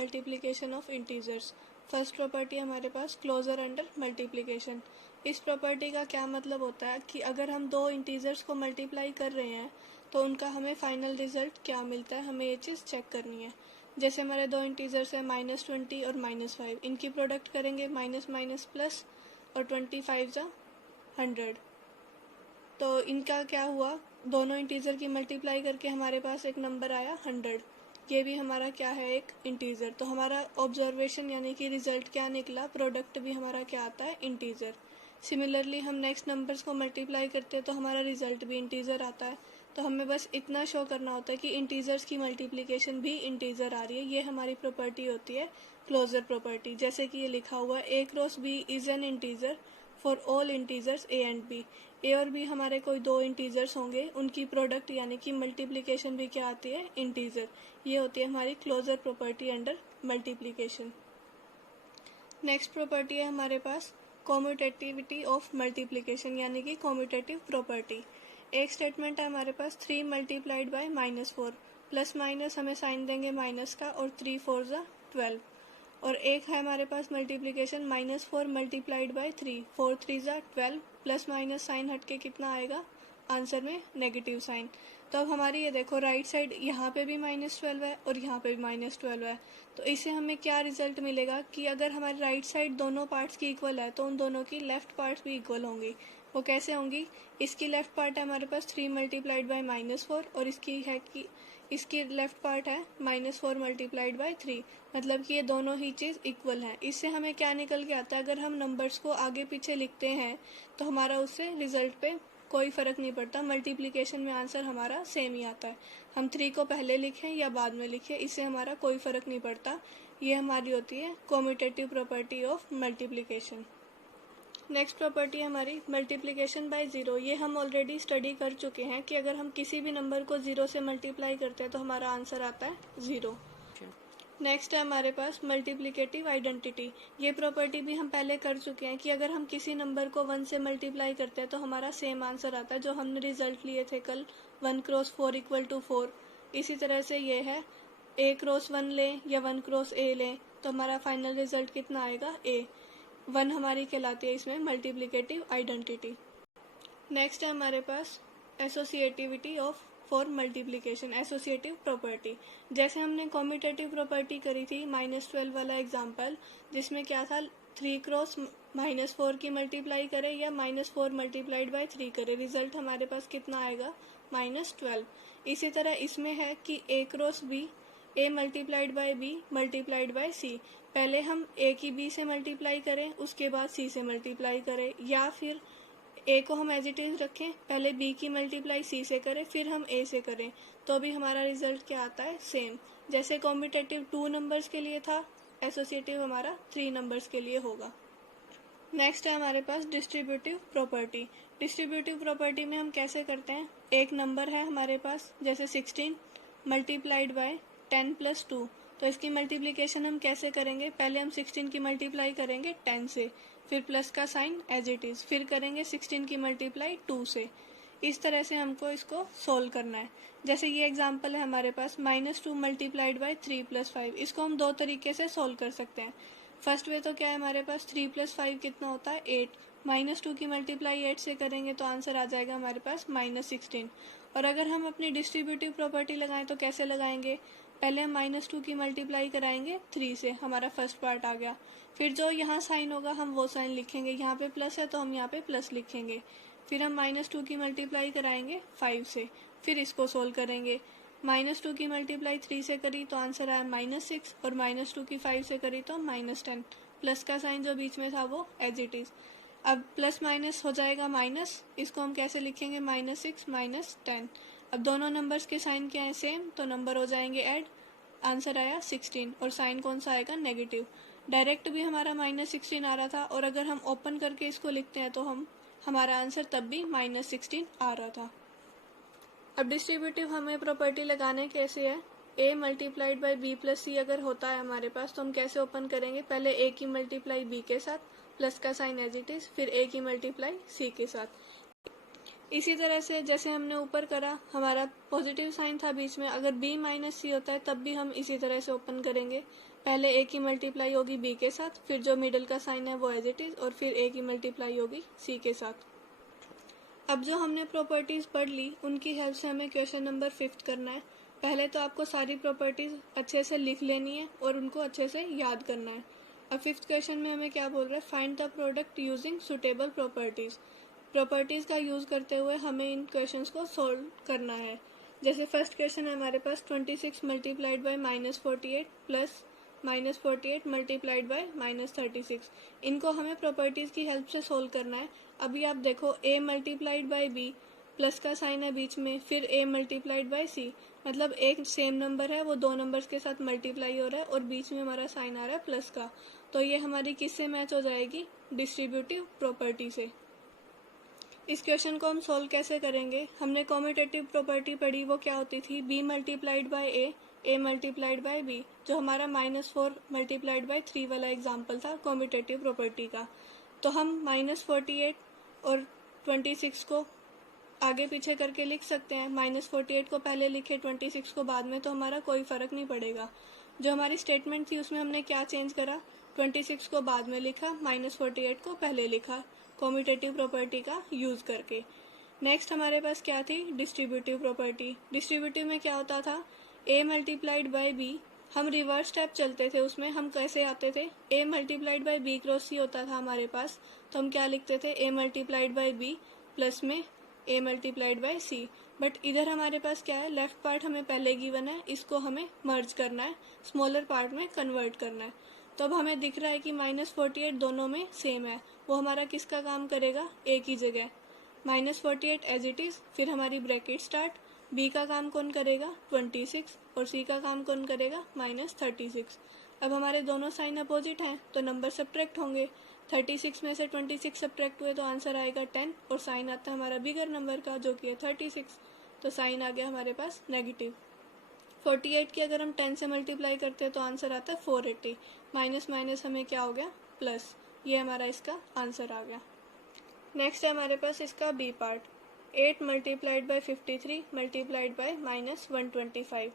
Multiplication of integers. First property हमारे पास closure under multiplication. इस property का क्या मतलब होता है कि अगर हम दो इंटीजर्स को मल्टीप्लाई कर रहे हैं तो उनका हमें फाइनल रिजल्ट क्या मिलता है, हमें ये चीज़ चेक करनी है। जैसे हमारे दो इंटीजर्स हैं -20 और -5, इनकी प्रोडक्ट करेंगे माइनस माइनस प्लस और 25 ज़ा 100। तो इनका क्या हुआ, दोनों इंटीजर की मल्टीप्लाई करके हमारे पास एक नंबर आया 100। ये भी हमारा क्या है, एक इंटीजर। तो हमारा ऑब्जर्वेशन यानी कि रिजल्ट क्या निकला, प्रोडक्ट भी हमारा क्या आता है, इंटीजर। सिमिलरली हम नेक्स्ट नंबर्स को मल्टीप्लाई करते हैं तो हमारा रिजल्ट भी इंटीजर आता है। तो हमें बस इतना शो करना होता है कि इंटीजर्स की मल्टीप्लिकेशन भी इंटीजर आ रही है। ये हमारी प्रॉपर्टी होती है क्लोजर प्रॉपर्टी। जैसे कि ये लिखा हुआ है a cross b is an integer for all integers a and b. A और बी हमारे कोई दो इंटीजर्स होंगे, उनकी प्रोडक्ट यानी कि मल्टीप्लिकेशन भी क्या आती है, इंटीजर। ये होती है हमारी closure property under multiplication. Next property है हमारे पास कॉम्यूटेटिविटी ऑफ मल्टीप्लिकेशन यानी कि कॉम्यूटेटिव प्रॉपर्टी। एक स्टेटमेंट है हमारे पास 3 मल्टीप्लाइड बाय -4, प्लस माइनस हमें साइन देंगे माइनस का और 3 4 ज़ा 12। और एक है हमारे पास मल्टीप्लिकेशन -4 मल्टीप्लाइड बाय 3, 4 3 ज़ा 12, प्लस माइनस साइन हटके कितना आएगा, आंसर में नेगेटिव साइन। तो अब हमारी ये देखो राइट साइड यहाँ पे भी -12 है और यहाँ पे भी -12 है। तो इससे हमें क्या रिजल्ट मिलेगा कि अगर हमारी राइट साइड दोनों पार्ट्स की इक्वल है तो उन दोनों की लेफ्ट पार्ट्स भी इक्वल होंगी। वो कैसे होंगी, इसकी लेफ्ट पार्ट है हमारे पास 3 मल्टीप्लाइड बाय -4 और इसकी है कि इसकी लेफ्ट पार्ट है -4 मल्टीप्लाइड बाय 3, मतलब कि ये दोनों ही चीज़ इक्वल हैं। इससे हमें क्या निकल के आता है, अगर हम नंबर्स को आगे पीछे लिखते हैं तो हमारा उससे रिजल्ट पे कोई फ़र्क नहीं पड़ता, मल्टीप्लिकेशन में आंसर हमारा सेम ही आता है। हम 3 को पहले लिखें या बाद में लिखें, इससे हमारा कोई फ़र्क नहीं पड़ता। ये हमारी होती है commutative property of multiplication. Next property हमारी मल्टीप्लिकेशन बाय ज़ीरो। ये हम ऑलरेडी स्टडी कर चुके हैं कि अगर हम किसी भी नंबर को ज़ीरो से मल्टीप्लाई करते हैं तो हमारा आंसर आता है 0। नेक्स्ट है हमारे पास मल्टीप्लिकेटिव आइडेंटिटी। ये प्रॉपर्टी भी हम पहले कर चुके हैं कि अगर हम किसी नंबर को 1 से मल्टीप्लाई करते हैं तो हमारा सेम आंसर आता है, जो हमने रिजल्ट लिए थे कल 1 क्रॉस 4 इक्वल टू 4। इसी तरह से ये है a क्रॉस 1 लें या 1 क्रॉस a लें तो हमारा फाइनल रिजल्ट कितना आएगा, a। 1 हमारी कहलाती है इसमें मल्टीप्लिकेटिव आइडेंटिटी। नेक्स्ट है हमारे पास associativity of for multiplication, associative property. जैसे हमने कॉम्यूटेटिव प्रॉपर्टी करी थी -12 वाला एग्जांपल, जिसमें क्या था 3 क्रॉस -4 की मल्टीप्लाई करें या -4 मल्टीप्लाइड बाय 3 करें, रिजल्ट हमारे पास कितना आएगा, -12। इसी तरह इसमें है कि a cross b, a multiplied by b multiplied by c। पहले हम a की b से मल्टीप्लाई करें उसके बाद c से मल्टीप्लाई करें, या फिर a को हम एज इट इज रखें, पहले b की मल्टीप्लाई c से करें फिर हम a से करें, तो भी हमारा रिजल्ट क्या आता है, सेम। जैसे कॉम्यूटेटिव 2 नंबर्स के लिए था, एसोसिएटिव हमारा 3 नंबर्स के लिए होगा। नेक्स्ट है हमारे पास डिस्ट्रीब्यूटिव प्रॉपर्टी। डिस्ट्रीब्यूटिव प्रॉपर्टी में हम कैसे करते हैं, एक नंबर है हमारे पास जैसे 16 मल्टीप्लाइड बाय 10 + 2, तो इसकी मल्टीप्लिकेशन हम कैसे करेंगे, पहले हम 16 की मल्टीप्लाई करेंगे 10 से, फिर प्लस का साइन एज इट इज़, फिर करेंगे 16 की मल्टीप्लाई 2 से। इस तरह से हमको इसको सोल्व करना है। जैसे ये एग्जांपल है हमारे पास -2 मल्टीप्लाइड बाय 3 + 5। इसको हम दो तरीके से सोल्व कर सकते हैं। फर्स्ट वे तो क्या है हमारे पास 3 + 5 कितना होता है, 8। -2 की मल्टीप्लाई 8 से करेंगे तो आंसर आ जाएगा हमारे पास -16। और अगर हम अपनी डिस्ट्रीब्यूटिव प्रॉपर्टी लगाएं तो कैसे लगाएंगे, पहले हम -2 की मल्टीप्लाई कराएंगे 3 से, हमारा फर्स्ट पार्ट आ गया। फिर जो यहाँ साइन होगा हम वो साइन लिखेंगे, यहाँ पे प्लस है तो हम यहाँ पे प्लस लिखेंगे। फिर हम -2 की मल्टीप्लाई कराएंगे 5 से, फिर इसको सोल्व करेंगे। -2 की मल्टीप्लाई 3 से करी तो आंसर आया -6, और -2 की 5 से करी तो -10। प्लस का साइन जो बीच में था वो एज इट इज़। अब प्लस माइनस हो जाएगा माइनस, इसको हम कैसे लिखेंगे, -6 -10। अब दोनों नंबर्स के साइन क्या है, सेम, तो नंबर हो जाएंगे ऐड, आंसर आया 16, और साइन कौन सा आएगा, नेगेटिव। डायरेक्ट भी हमारा -16 आ रहा था, और अगर हम ओपन करके इसको लिखते हैं तो हमारा आंसर तब भी -16 आ रहा था। अब डिस्ट्रीब्यूटिव हमें प्रॉपर्टी लगाने कैसे है, a multiplied by b + c अगर होता है हमारे पास तो हम कैसे ओपन करेंगे, पहले a की मल्टीप्लाई b के साथ, प्लस का साइन एज इट इज़, फिर a की मल्टीप्लाई c के साथ। इसी तरह से जैसे हमने ऊपर करा, हमारा पॉजिटिव साइन था बीच में, अगर b - c होता है तब भी हम इसी तरह से ओपन करेंगे। पहले ए की मल्टीप्लाई होगी बी के साथ, फिर जो मिडल का साइन है वो एज इट इज़, और फिर ए की मल्टीप्लाई होगी सी के साथ। अब जो हमने प्रॉपर्टीज़ पढ़ ली उनकी हेल्प से हमें क्वेश्चन नंबर 5 करना है। पहले तो आपको सारी प्रॉपर्टीज़ अच्छे से लिख लेनी है और उनको अच्छे से याद करना है। अब 5th क्वेश्चन में हमें क्या बोल रहा है, find the product using suitable properties. Properties का यूज़ करते हुए हमें इन क्वेश्चंस को सॉल्व करना है। जैसे फर्स्ट क्वेश्चन है हमारे पास 26 multiplied by -48 plus -48 multiplied by -36। इनको हमें प्रॉपर्टीज़ की हेल्प से सोल्व करना है। अभी आप देखो a multiplied by b, plus का साइन है बीच में, फिर a मल्टीप्लाइड बाई सी, मतलब एक सेम नंबर है वो दो नंबर्स के साथ मल्टीप्लाई हो रहा है और बीच में हमारा साइन आ रहा है प्लस का। तो ये हमारी किससे मैच हो जाएगी, डिस्ट्रीब्यूटिव प्रॉपर्टी से। इस क्वेश्चन को हम सोल्व कैसे करेंगे, हमने कॉम्यूटेटिव प्रॉपर्टी पढ़ी, वो क्या होती थी, b multiplied by a multiplied by b, जो हमारा -4 मल्टीप्लाइड बाई 3 वाला एग्जाम्पल था कॉम्यूटेटिव प्रॉपर्टी का। तो हम -48 और 26 को आगे पीछे करके लिख सकते हैं। -48 को पहले लिखे, 26 को बाद में, तो हमारा कोई फ़र्क नहीं पड़ेगा। जो हमारी स्टेटमेंट थी उसमें हमने क्या चेंज करा, 26 को बाद में लिखा, -48 को पहले लिखा, कॉम्यूटेटिव प्रॉपर्टी का यूज़ करके। नेक्स्ट हमारे पास क्या थी, डिस्ट्रीब्यूटिव प्रॉपर्टी। डिस्ट्रीब्यूटिव में क्या होता था, a मल्टीप्लाइड बाई बी, हम रिवर्स स्टेप चलते थे उसमें, हम कैसे आते थे, a multiplied by b cross c होता था हमारे पास, तो हम क्या लिखते थे, a multiplied by b plus में a multiplied by c. But इधर हमारे पास क्या है, लेफ्ट पार्ट हमें पहले गिवन है, इसको हमें मर्ज करना है, स्मॉलर पार्ट में कन्वर्ट करना है। तो अब हमें दिख रहा है कि -48 दोनों में सेम है, वो हमारा किसका काम करेगा, a की जगह, -48 एज इट इज़, फिर हमारी ब्रैकेट स्टार्ट, b का काम कौन करेगा 26 और c का काम कौन करेगा -36। अब हमारे दोनों साइन अपोजिट हैं तो नंबर सब्ट्रैक्ट होंगे, 36 में से 26 सब्ट्रैक्ट हुए तो आंसर आएगा 10 और साइन आता है हमारा बिगर नंबर का जो कि है 36, तो साइन आ गया हमारे पास नेगेटिव। 48 की अगर हम 10 से मल्टीप्लाई करते हैं तो आंसर आता है 480, माइनस माइनस हमें क्या हो गया प्लस, ये हमारा इसका आंसर आ गया। नेक्स्ट है हमारे पास इसका b part, 8 multiplied by 53 multiplied by -125।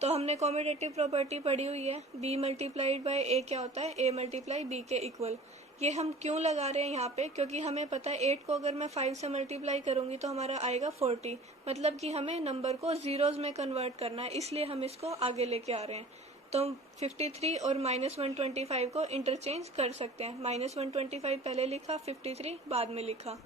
तो हमने कॉम्यूटेटिव प्रॉपर्टी पढ़ी हुई है, b मल्टीप्लाइड बाई a क्या होता है, a मल्टीप्लाई b के इक्वल। ये हम क्यों लगा रहे हैं यहाँ पे, क्योंकि हमें पता है 8 को अगर मैं 5 से मल्टीप्लाई करूँगी तो हमारा आएगा 40, मतलब कि हमें नंबर को जीरोज़ में कन्वर्ट करना है, इसलिए हम इसको आगे लेके आ रहे हैं। तो 53 और -125 को इंटरचेंज कर सकते हैं, -125 पहले लिखा, 53 बाद में लिखा।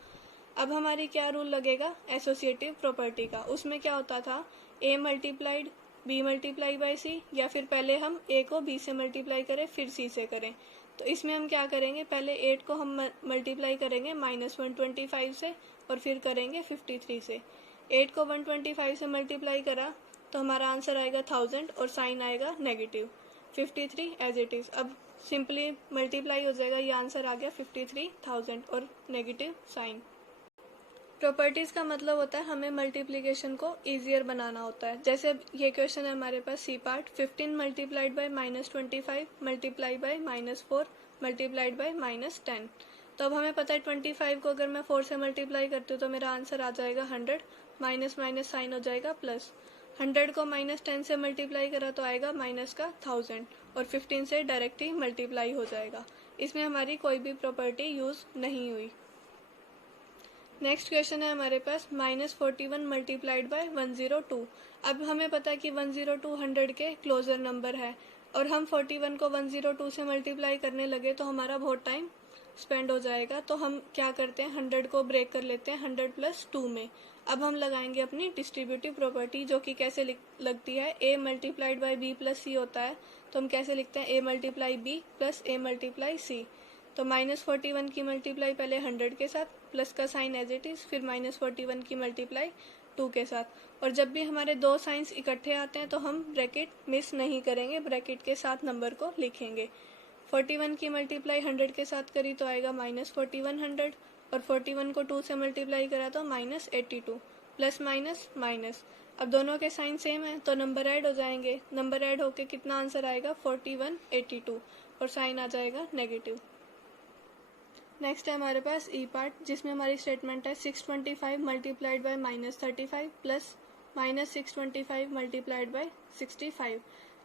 अब हमारी क्या रूल लगेगा, एसोसिएटिव प्रॉपर्टी का। उसमें क्या होता था, a multiplied b multiply by c, या फिर पहले हम a को b से मल्टीप्लाई करें फिर c से करें। तो इसमें हम क्या करेंगे, पहले 8 को हम मल्टीप्लाई करेंगे -125 से और फिर करेंगे 53 से। 8 को 125 से मल्टीप्लाई करा तो हमारा आंसर आएगा 1000 और साइन आएगा नेगेटिव, 53 एज इट इज़। अब सिंपली मल्टीप्लाई हो जाएगा, ये आंसर आ गया 53,000 और नेगेटिव साइन। प्रॉपर्टीज़ का मतलब होता है हमें मल्टीप्लिकेशन को ईजियर बनाना होता है। जैसे ये क्वेश्चन है हमारे पास c part, 15 multiplied by -25 multiply by -4 multiplied by -10। तो अब हमें पता है 25 को अगर मैं 4 से मल्टीप्लाई करती हूँ तो मेरा आंसर आ जाएगा 100, माइनस माइनस साइन हो जाएगा प्लस। 100 को -10 से मल्टीप्लाई करा तो आएगा माइनस का 1000 और 15 से डायरेक्ट ही मल्टीप्लाई हो जाएगा। इसमें हमारी कोई भी प्रॉपर्टी यूज़ नहीं हुई। नेक्स्ट क्वेश्चन है हमारे पास -41 मल्टीप्लाइड बाई 102। अब हमें पता है कि 102 100 के क्लोजर नंबर है और हम 41 को 102 से मल्टीप्लाई करने लगे तो हमारा बहुत टाइम स्पेंड हो जाएगा। तो हम क्या करते हैं, 100 को ब्रेक कर लेते हैं 100 + 2 में। अब हम लगाएंगे अपनी डिस्ट्रीब्यूटिव प्रॉपर्टी, जो कि कैसे लगती है, a multiplied by b plus c होता है, तो हम कैसे लिखते हैं, a multiply b plus a multiply c। तो -41 की मल्टीप्लाई पहले 100 के साथ, प्लस का साइन एज इट इज़, फिर -41 की मल्टीप्लाई 2 के साथ। और जब भी हमारे दो साइंस इकट्ठे आते हैं तो हम ब्रैकेट मिस नहीं करेंगे, ब्रैकेट के साथ नंबर को लिखेंगे। 41 की मल्टीप्लाई 100 के साथ करी तो आएगा -4100 और 41 को 2 से मल्टीप्लाई करा तो -82, प्लस माइनस माइनस। अब दोनों के साइन सेम है तो नंबर ऐड हो जाएंगे, नंबर ऐड होके कितना आंसर आएगा 4182 और साइन आ जाएगा नेगेटिव। नेक्स्ट है हमारे पास ई पार्ट, जिसमें हमारी स्टेटमेंट है 625 multiplied by -35 plus -625 multiplied by 65।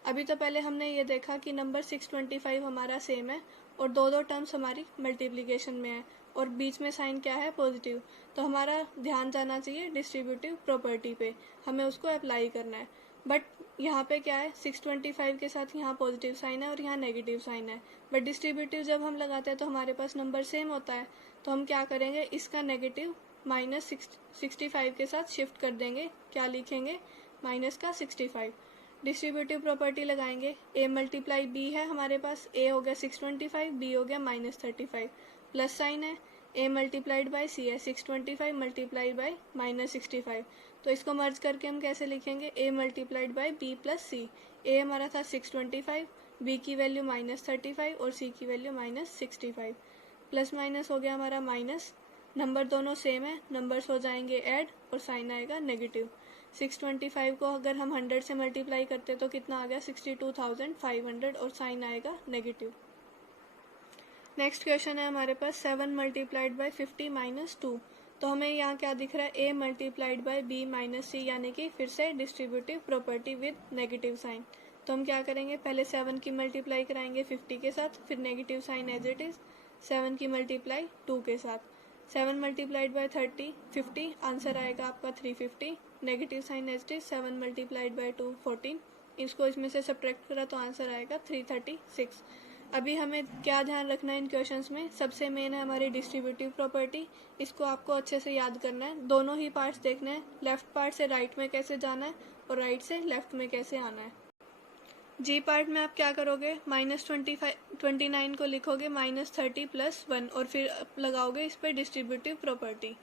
अभी तो पहले हमने ये देखा कि नंबर 625 हमारा सेम है और दो दो टर्म्स हमारी मल्टीप्लिकेशन में है और बीच में साइन क्या है, पॉजिटिव। तो हमारा ध्यान जाना चाहिए डिस्ट्रीब्यूटिव प्रॉपर्टी पे, हमें उसको अप्लाई करना है। बट यहाँ पे क्या है, 625 के साथ यहाँ पॉजिटिव साइन है और यहाँ नेगेटिव साइन है। बट डिस्ट्रीब्यूटिव जब हम लगाते हैं तो हमारे पास नंबर सेम होता है, तो हम क्या करेंगे, इसका नेगेटिव माइनस 65 के साथ शिफ्ट कर देंगे। क्या लिखेंगे, माइनस का 65। डिस्ट्रीब्यूटिव प्रॉपर्टी लगाएंगे, a मल्टीप्लाई b है हमारे पास, a हो गया 625, b हो गया -35, प्लस साइन है, a मल्टीप्लाइड बाई c है 625 मल्टीप्लाइड बाई -65। तो इसको मर्ज करके हम कैसे लिखेंगे, a multiplied by b plus c। a हमारा था 625, b की वैल्यू -35 और c की वैल्यू -65। प्लस माइनस हो गया हमारा माइनस, नंबर दोनों सेम है, नंबर्स हो जाएंगे ऐड और साइन आएगा नेगेटिव। 625 को अगर हम 100 से मल्टीप्लाई करते तो कितना आ गया, 62,500 और साइन आएगा नेगेटिव। नेक्स्ट क्वेश्चन है हमारे पास 7 मल्टीप्लाइड बाई 50 माइनस 2। तो हमें यहाँ क्या दिख रहा है, a multiplied by b minus c, यानी कि फिर से distributive property with negative sign. तो हम क्या करेंगे, पहले 7 की मल्टीप्लाई कराएंगे 50 के साथ, फिर negative sign as it is, 7 की मल्टीप्लाई 2 के साथ। 7 मल्टीप्लाइड बाई 50, आंसर आएगा आपका 350। Negative sign as it is, 7 multiplied by 2 14, इसको इसमें से सब्ट्रैक्ट करा तो आंसर आएगा 336। अभी हमें क्या ध्यान रखना है इन क्वेश्चंस में, सबसे मेन है हमारी डिस्ट्रीब्यूटिव प्रॉपर्टी। इसको आपको अच्छे से याद करना है, दोनों ही पार्ट्स देखने हैं, लेफ्ट पार्ट से राइट में कैसे जाना है और राइट से लेफ्ट में कैसे आना है। जी पार्ट में आप क्या करोगे, -29 को लिखोगे -30 प्लस 1 और फिर लगाओगे इस पर डिस्ट्रीब्यूटिव प्रॉपर्टी।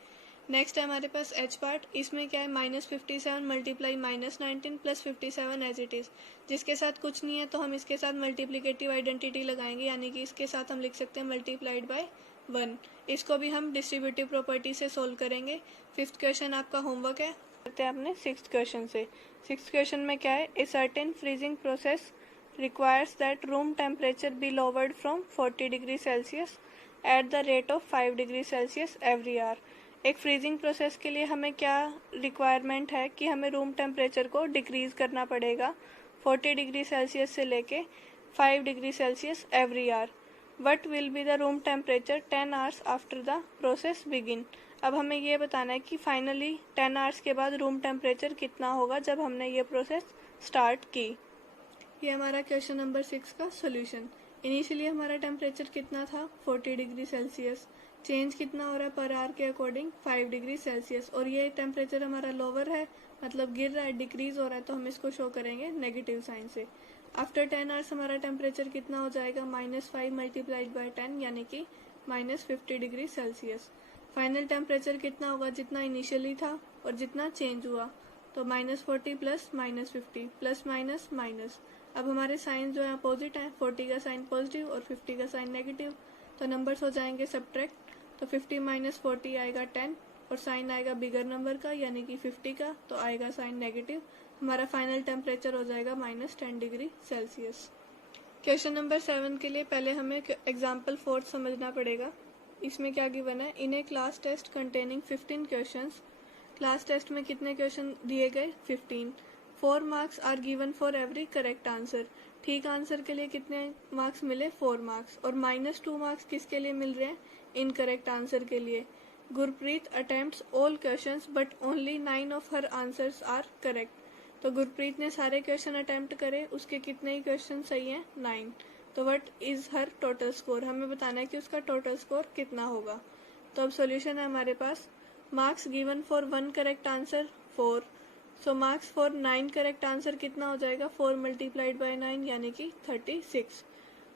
नेक्स्ट है हमारे पास एच पार्ट, इसमें क्या है, -57 multiply -19 plus 57 as it is, जिसके साथ कुछ नहीं है तो हम इसके साथ मल्टीप्लिकेटिव आइडेंटिटी लगाएंगे, यानी कि इसके साथ हम लिख सकते हैं मल्टीप्लाइड बाय 1। इसको भी हम डिस्ट्रीब्यूटिव प्रॉपर्टी से सोल्व करेंगे। 5th क्वेश्चन आपका होमवर्क है, करते हैं अपने 6th क्वेश्चन से। 6th क्वेश्चन में क्या है, a certain freezing process requires that room temperature be lowered from 40 degree Celsius at the rate of 5 degree Celsius every hour। एक फ्रीजिंग प्रोसेस के लिए हमें क्या रिक्वायरमेंट है कि हमें रूम टेम्परेचर को डिक्रीज करना पड़ेगा 40 डिग्री सेल्सियस से लेके 5 degree Celsius every hour. What will be the room temperature 10 hours after the process begin. अब हमें ये बताना है कि फाइनली 10 आवर्स के बाद रूम टेम्परेचर कितना होगा जब हमने ये प्रोसेस स्टार्ट की। ये हमारा क्वेश्चन नंबर 6 का सोल्यूशन। इनिशियली हमारा टेम्परेचर कितना था, 40 डिग्री सेल्सियस, चेंज कितना हो रहा है पर आवर के अकॉर्डिंग 5 डिग्री सेल्सियस, और ये टेम्परेचर हमारा लोअर है, मतलब गिर रहा है, डिक्रीज हो रहा है, तो हम इसको शो करेंगे नेगेटिव साइन से। आफ्टर 10 आवर्स हमारा टेम्परेचर कितना हो जाएगा, -5 मल्टीप्लाइड बाय 10, यानी कि -50 डिग्री सेल्सियस। फाइनल टेम्परेचर कितना होगा, जितना इनिशियली था और जितना चेंज हुआ, तो -40 प्लस -50 प्लस माइनस माइनस। अब हमारे साइन जो है अपोजिट है, 40 का साइन पॉजिटिव और 50 का साइन नेगेटिव, तो नंबर्स हो जाएंगे सब्ट्रैक्ट। तो 50 माइनस 40 आएगा 10 और साइन आएगा बिगर नंबर का यानी कि 50 का, तो आएगा साइन नेगेटिव। हमारा फाइनल टेम्परेचर हो जाएगा -10 डिग्री सेल्सियस। क्वेश्चन नंबर 7 के लिए पहले हमें एग्जाम्पल 4 समझना पड़ेगा। इसमें क्या गिवन है, in a class test containing 15 questions. Class test में कितने क्वेश्चन दिए गए, 15। 4 marks are given for every correct answer. ठीक आंसर के लिए कितने मार्क्स मिले, 4 मार्क्स, और -2 मार्क्स किसके लिए मिल रहे हैं, इनकरेक्ट आंसर के लिए। Gurpreet attempts all questions but only 9 of her answers are correct. तो गुरप्रीत ने सारे क्वेश्चन अटेम्प्ट करे, उसके कितने ही क्वेश्चन सही हैं, 9। तो what is her total score, हमें बताना है कि उसका टोटल स्कोर कितना होगा। तो अब सॉल्यूशन है हमारे पास, marks given for 1 correct answer 4, so marks for 9 correct answer कितना हो जाएगा, 4 मल्टीप्लाइड बाय 9 यानी कि 36।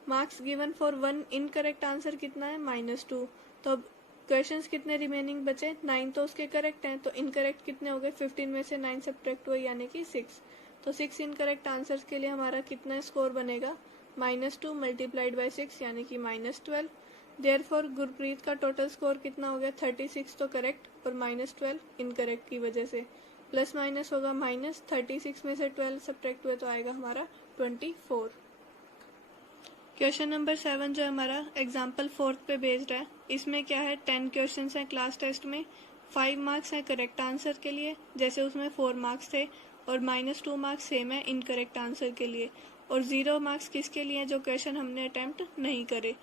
Marks given for 1 incorrect answer कितना है, -2। तो अब क्वेश्चंस कितने रिमेनिंग बचे, 9 तो उसके करेक्ट हैं, तो इनकरेक्ट कितने हो गए, 15 में से 9 सब्ट्रैक्ट हुए यानी कि 6। तो 6 इनकरेक्ट आंसर्स के लिए हमारा कितना स्कोर बनेगा, -2 मल्टीप्लाइड बाय 6 यानी कि -12। देयरफॉर गुरप्रीत का टोटल स्कोर कितना हो गया, 36 तो करेक्ट और -12 इनकरेक्ट की वजह से। प्लस माइनस होगा माइनस, 36 में से 12 सब्ट्रैक्ट हुए तो आएगा हमारा 24। क्वेश्चन नंबर 7 जो हमारा एग्जाम्पल 4 पे बेस्ड है, इसमें क्या है, 10 क्वेश्चन हैं क्लास टेस्ट में, 5 मार्क्स हैं करेक्ट आंसर के लिए, जैसे उसमें 4 मार्क्स थे, और -2 मार्क्स सेम है इनकरेक्ट आंसर के लिए, और 0 मार्क्स किसके लिए जो क्वेश्चन हमने अटेम्प्ट नहीं करे।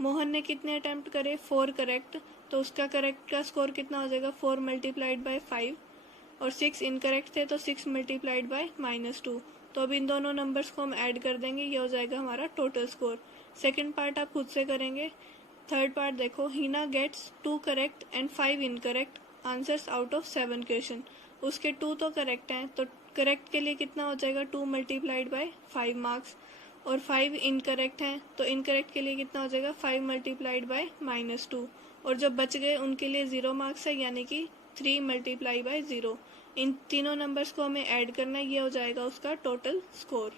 मोहन ने कितने अटेम्प्ट करे, 4 करेक्ट, तो उसका करेक्ट का स्कोर कितना हो जाएगा 4 मल्टीप्लाइड बाय 5, और 6 इनकरेक्ट थे तो 6 मल्टीप्लाइड बाय -2। तो अब इन दोनों नंबर्स को हम ऐड कर देंगे, ये हो जाएगा हमारा टोटल स्कोर। सेकंड पार्ट आप खुद से करेंगे। थर्ड पार्ट देखो, Heena gets 2 correct and 5 incorrect answers out of 7 question. उसके 2 तो करेक्ट हैं, तो करेक्ट के लिए कितना हो जाएगा 2 मल्टीप्लाइड बाय 5 मार्क्स, और 5 इनकरेक्ट हैं तो इनकरेक्ट के लिए कितना हो जाएगा 5 मल्टीप्लाइड बाय -2, और जब बच गए उनके लिए 0 मार्क्स है, यानी कि 3 मल्टीप्लाई बाय 0। इन तीनों नंबर्स को हमें ऐड करना है, ये हो जाएगा उसका टोटल स्कोर।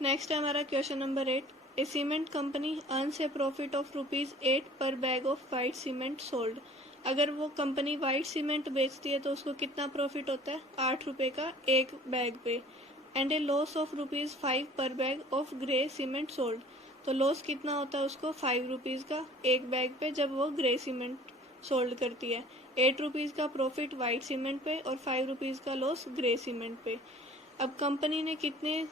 नेक्स्ट है हमारा question number 8। A cement company earns A profit of ₹8 पर bag of white cement sold. अगर वो कंपनी वाइट सीमेंट बेचती है तो उसको कितना प्रॉफिट होता है, ₹8 का एक बैग पे। एंड ए लॉस ऑफ ₹5 पर bag of grey cement sold. तो लॉस कितना होता है उसको ₹5 का एक बैग पे जब वो ग्रे सीमेंट सोल्ड करती है। ₹8 का प्रॉफिट वाइट सीमेंट पे और ₹5 का लॉस ग्रे सीमेंट पे। अब कंपनी ने कितने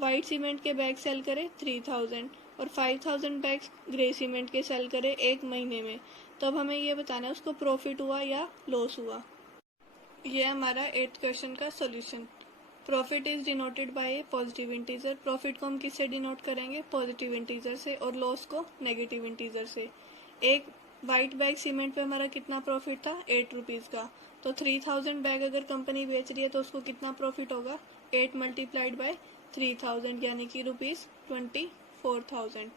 वाइट सीमेंट के बैग सेल करे, 3000, और 5000 बैग्स ग्रे सीमेंट के सेल करे एक महीने में। तो अब हमें ये बताना है उसको प्रॉफिट हुआ या लॉस हुआ। ये हमारा 8th क्वेश्चन का solution. Profit is denoted by A positive integer. Profit को हम किससे डिनोट करेंगे, पॉजिटिव इंटीजर से, और लॉस को नेगेटिव इंटीजर से। एक वाइट बैग सीमेंट पे हमारा कितना प्रॉफिट था, ₹8 का। तो 3000 बैग अगर कंपनी बेच रही है तो उसको कितना प्रॉफिट होगा, 8 मल्टीप्लाइड बाय 3000, यानी कि ₹24,000।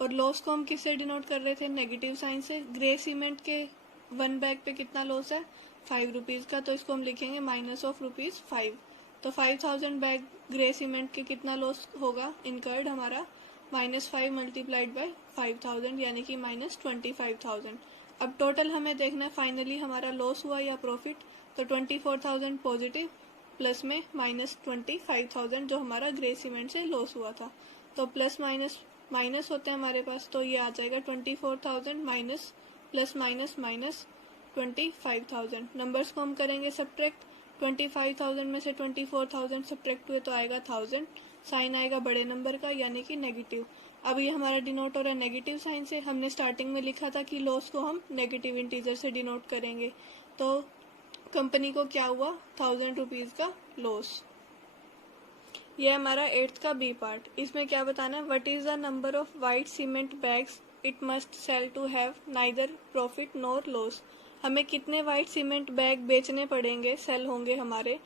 और लॉस को हम किससे डिनोट कर रहे थे, नेगेटिव साइन से। ग्रे सीमेंट के 1 बैग पे कितना लॉस है, ₹5 का, तो इसको हम लिखेंगे -5। तो 5000 बैग ग्रे सीमेंट के कितना लॉस होगा इनकर्ड हमारा, -5 मल्टीप्लाइड बाय 5000, यानी कि -25,000। अब टोटल हमें देखना है फाइनली हमारा लॉस हुआ या प्रॉफिट। तो 24,000 पॉजिटिव प्लस में -25,000 जो हमारा ग्रे सीमेंट से लॉस हुआ था। तो प्लस माइनस माइनस होते हैं हमारे पास, तो ये आ जाएगा 24,000 माइनस प्लस माइनस -25,000। नंबर्स को हम करेंगे सब्ट्रैक्ट। 25,000 में से 24,000 सब्ट्रैक्ट हुए तो आएगा 1000, साइन आएगा बड़े नंबर का, यानी कि नेगेटिव। अब ये हमारा डिनोट हो रहा है नेगेटिव साइन से। हमने स्टार्टिंग में लिखा था कि लॉस को हम नेगेटिव इंटीजर से डिनोट करेंगे, तो कंपनी को क्या हुआ, ₹1000 का लॉस। ये हमारा 8th का बी पार्ट। इसमें क्या बताना है, what is the number of white cement bags it must sell to have neither profit nor loss. हमें कितने वाइट सीमेंट बैग बेचने पड़ेंगे, सेल होंगे हमारे,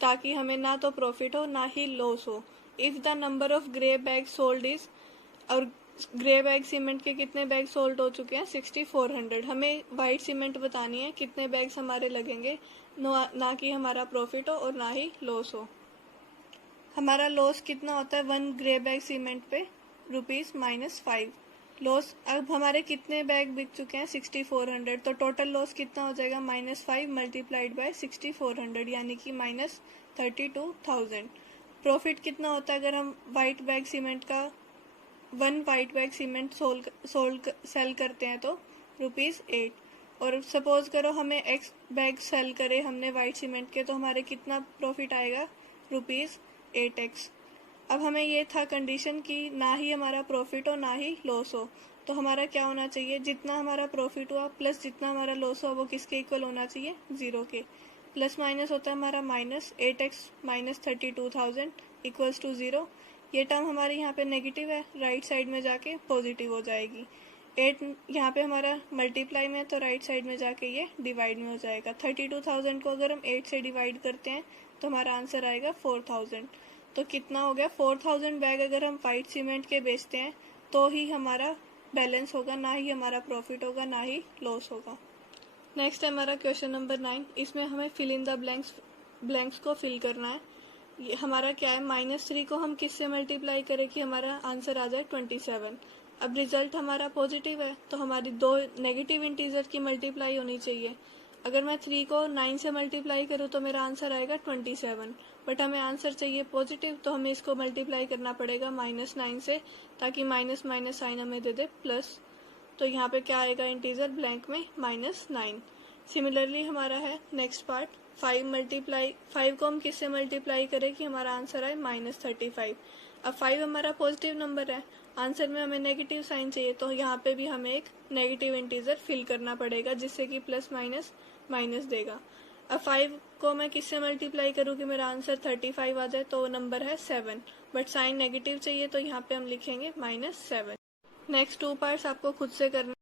ताकि हमें ना तो प्रॉफिट हो ना ही लॉस हो। If the number of grey bag sold is, और ग्रे बैग सीमेंट के कितने बैग सोल्ड हो चुके हैं, 6400। हमें वाइट सीमेंट बतानी है कितने बैग्स हमारे लगेंगे, ना कि हमारा प्रॉफिट हो और ना ही लॉस हो। हमारा लॉस कितना होता है 1 ग्रे बैग सीमेंट पे, ₹-5 लॉस। अब हमारे कितने बैग बिक चुके हैं, 6400, तो टोटल लॉस कितना हो जाएगा, -5 मल्टीप्लाइड बाय 6400, यानी कि -32,000। प्रॉफिट कितना होता है अगर हम वाइट बैग सीमेंट का 1 वाइट बैग सीमेंट सेल करते हैं तो ₹8। और सपोज करो हमें X बैग सेल करे हमने वाइट सीमेंट के, तो हमारे कितना प्रॉफिट आएगा, ₹8x। अब हमें ये था कंडीशन कि ना ही हमारा प्रॉफिट हो ना ही लॉस हो, तो हमारा क्या होना चाहिए, जितना हमारा प्रॉफिट हुआ प्लस जितना हमारा लॉस हुआ वो किसके इक्वल होना चाहिए, 0 के। प्लस माइनस होता है हमारा -8x -32,000 इक्वल्स टू 0। ये टर्म हमारे यहाँ पे नेगेटिव है, राइट साइड में जाके पॉजिटिव हो जाएगी। 8 यहाँ पे हमारा मल्टीप्लाई में है तो राइट साइड में जाके ये डिवाइड में हो जाएगा। 32,000 को अगर हम 8 से डिवाइड करते हैं तो हमारा आंसर आएगा 4000। तो कितना हो गया, 4000 बैग अगर हम वाइट सीमेंट के बेचते हैं तो ही हमारा बैलेंस होगा, ना ही हमारा प्रॉफिट होगा, ना ही लॉस होगा। नेक्स्ट है हमारा क्वेश्चन नंबर 9। इसमें हमें फिल इन द ब्लैंक्स को फिल करना है। ये हमारा क्या है, -3 को हम किससे मल्टीप्लाई करें कि हमारा आंसर आ जाए 27। अब रिजल्ट हमारा पॉजिटिव है तो हमारी 2 नेगेटिव इंटीजर की मल्टीप्लाई होनी चाहिए। अगर मैं 3 को 9 से मल्टीप्लाई करूँ तो मेरा आंसर आएगा 27, बट हमें आंसर चाहिए पॉजिटिव, तो हमें इसको मल्टीप्लाई करना पड़ेगा -9 से, ताकि माइनस माइनस साइन हमें दे दे प्लस। तो यहाँ पे क्या आएगा इंटीजर ब्लैंक में, -9। सिमिलरली हमारा है नेक्स्ट पार्ट, फाइव को हम किससे मल्टीप्लाई करें कि हमारा आंसर आए -35। अब 5 हमारा पॉजिटिव नंबर है, आंसर में हमें नेगेटिव साइन चाहिए, तो यहाँ पे भी हमें एक नेगेटिव इंटीजर फिल करना पड़ेगा जिससे कि प्लस माइनस माइनस देगा। अब 5 को मैं किससे मल्टीप्लाई करूँ कि मेरा आंसर 35 आ जाए, तो वो नंबर है 7, बट साइन नेगेटिव चाहिए तो यहाँ पे हम लिखेंगे -7। नेक्स्ट 2 पार्ट्स आपको खुद से करना